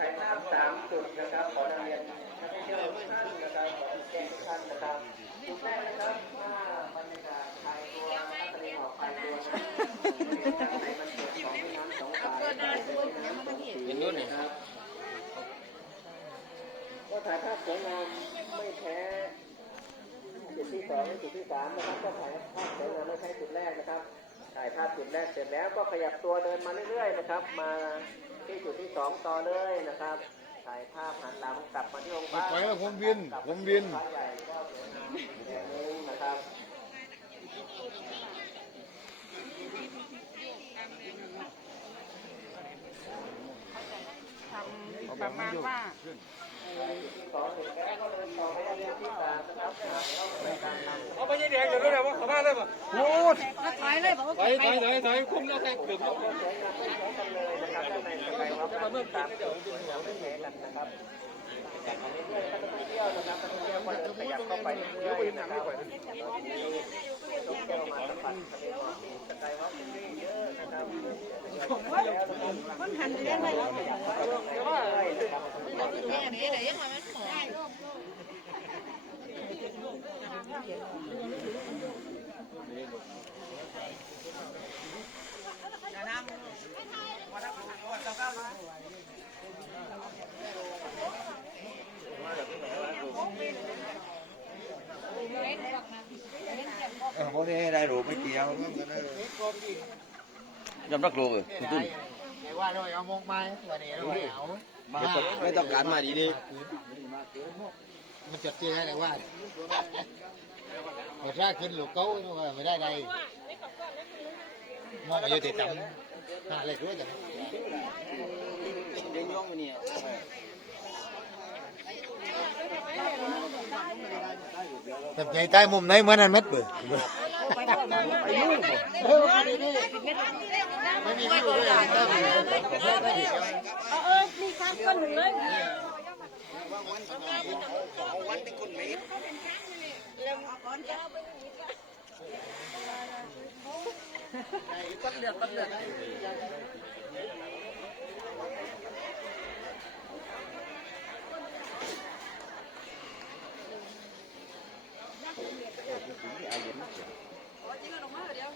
ภายภาพสามจุดนะครับ ขอนักเรียนนักเรียนทุกท่านนะครับขอแจ้งทุกท่านนะครับจุดแรกนะครับว่าบรรยากาศภายตัวนักเรียนออกภายตัวนะครับในบรรจุของน้ำสองสายเห็นด้วยนะครับก็ถ่ายภาพสวยงามไม่แพ้จุดที่สองและจุดที่สามนะครับก็ถ่ายภาพสวยงามไม่แพ้จุดแรกนะครับ ถ่ายภาพจุดแรกเสร็จแล้วก็ขยับตัวเดินมาเรื่อยๆนะครับ มาที่จุดที่สองต่อเลยนะครับ ถ่ายภาพหันหลังกลับมาที่องค์พระไปแล้วผมบินผมบิน พระใหญ่ก็สวยงามอีกแบบนึงนะครับประมาณว่าสองถึงแล้วก็เดินต่อไปเรียนที่สามนะครับ ไปยี่แดงเดี๋ยวรู้แล้วว่าเขามาเลยป่ะแล้วถอยเลยบอกว่าถอยถอยถอยถอยคุ้มแล้วแค่เกือบแล้วสวยงามไม่แพ้กันเลยนะครับด้านในสกายวับเมื่อตามเดี๋ยวสวยงามไม่แพ้กันนะครับจากนี้เรื่อยๆนักท่องเที่ยวนะครับนักท่องเที่ยวก็เดินขยับเข้าไปเรื่อยๆนะครับมีนกแก้วมาสัมผัสทะเลหมอกมีสกายวับที่เยอะนะครับแล้วนะครับมันหันเลี้ยงไปแล้วขยับเข้าไปเรื่ อยๆนะครับเนี่ยนี่ไหนยังมาไม่หมดพวกนี้ได้รูปไม่เกี่ยวยอมรักโลเลยคุณตุ้นว่าเราเอามงไม้วันนี้เราเอาไม่ต้องไม่ต้องการมาดีดี มันจัดเจให้เลยว่าพอถ้าขึ้นหลูกเก้าไม่ได้ใดมองไปอยู่ที่ต่ำหาอะไรรู้จักเลี้ยงย่องอยู่เนี่ยแต่ใจใต้มุมไหนเหมือนนั้นเม็ดเบื่อไม่มีวิวเลยเออมีข้างเลย เป็นคนเม็ดตัดเลือดตัดเลือดนี่อาเย็นมากเลยอ๋อจริงเหรอมาเดี๋ยว